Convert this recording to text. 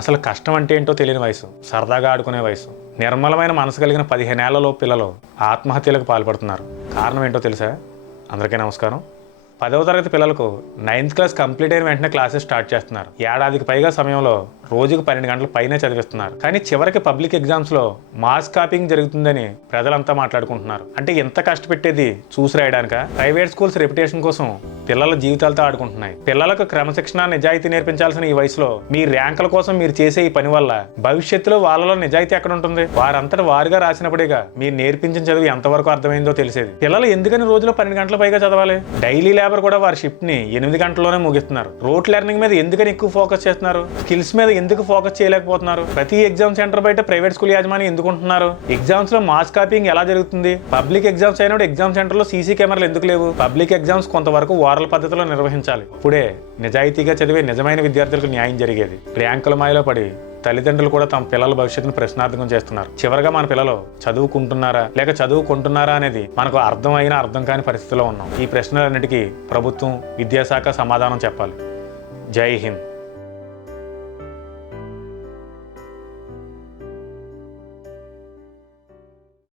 అసలు కష్టం అంటే ఏంటో తెలియని వయసు, సరదాగా ఆడుకునే వయసు. నిర్మలమైన మనసు కలిగిన 15 ఏళ్లలో పిల్లలు ఆత్మహత్యలకు పాల్పడుతున్నారు. కారణం ఏంటో తెలుసా? అందరికీ నమస్కారం. 10వ తరగతి పిల్లలకు 9th క్లాస్ కంప్లీట్ అయిన వెంటనే క్లాసెస్ స్టార్ట్ చేస్తున్నారు. ఏడాదికి పైగా సమయంలో రోజుకు 12 గంటల పైనే చదివిస్తున్నారు. కానీ చివరికి పబ్లిక్ ఎగ్జామ్స్లో మాస్ కాపింగ్ జరుగుతుందని ప్రజలంతా మాట్లాడుకుంటున్నారు. అంటే ఎంత కష్టపెట్టేది చూసి రాయడానిక? ప్రైవేట్ స్కూల్స్ రెప్యుటేషన్ కోసం పిల్లల జీవితాలతో ఆడుకుంటున్నాయి. పిల్లలకు క్రమశిక్షణ, నిజాయితీ నేర్పించాల్సిన ఈ వయసులో మీ ర్యాంకుల కోసం మీరు చేసే ఈ పని వల్ల భవిష్యత్తులో వాళ్ళలో నిజాయితీ ఎక్కడ ఉంటుంది? వారంతటా వారుగా రాసినప్పుడేగా మీరు నేర్పించిన చదువు ఎంతవరకు అర్థమైందో తెలిసేది. పిల్లలు ఎందుకని రోజులో 12 గంటల పైగా చదవాలి? డైలీ లేబర్ కూడా వారి షిఫ్ట్ ని 8 గంటల్లోనే ముగిస్తున్నారు. రోట్ లెర్నింగ్ మీద ఎందుకని ఎక్కువ ఫోకస్ చేస్తున్నారు? స్కిల్స్ మీద ఎందుకు ఫోకస్ చేయలేకపోతున్నారు? ప్రతి ఎగ్జామ్ సెంటర్ బయట ప్రైవేట్ స్కూల్ యాజమాని ఎందుకుంటున్నారు? ఎగ్జామ్స్ లో మాస్ కాపీయింగ్ ఎలా జరుగుతుంది? పబ్లిక్ ఎగ్జామ్స్ అయినప్పుడు ఎగ్జామ్ సెంటర్ లో సీసీ కెమెరాలు ఎందుకు లేవు? పబ్లిక్ ఎగ్జామ్స్ కొంతవరకు వారల పద్ధతిలో నిర్వహించాలి. ఇప్పుడే నిజాయితీగా చదివే నిజమైన విద్యార్థులకు న్యాయం జరిగేది. ర్యాంకుల మాయలో పడి తల్లిదండ్రులు కూడా తమ పిల్లల భవిష్యత్తును ప్రశ్నార్థకం చేస్తున్నారు. చివరగా మన పిల్లలు చదువుకుంటున్నారా లేక చదువుకుంటున్నారా అనేది మనకు అర్థమైనా అర్థం కాని పరిస్థితిలో ఉన్నాం. ఈ ప్రశ్నలన్నిటికీ ప్రభుత్వం, విద్యాశాఖ సమాధానం చెప్పాలి. జై హింద్.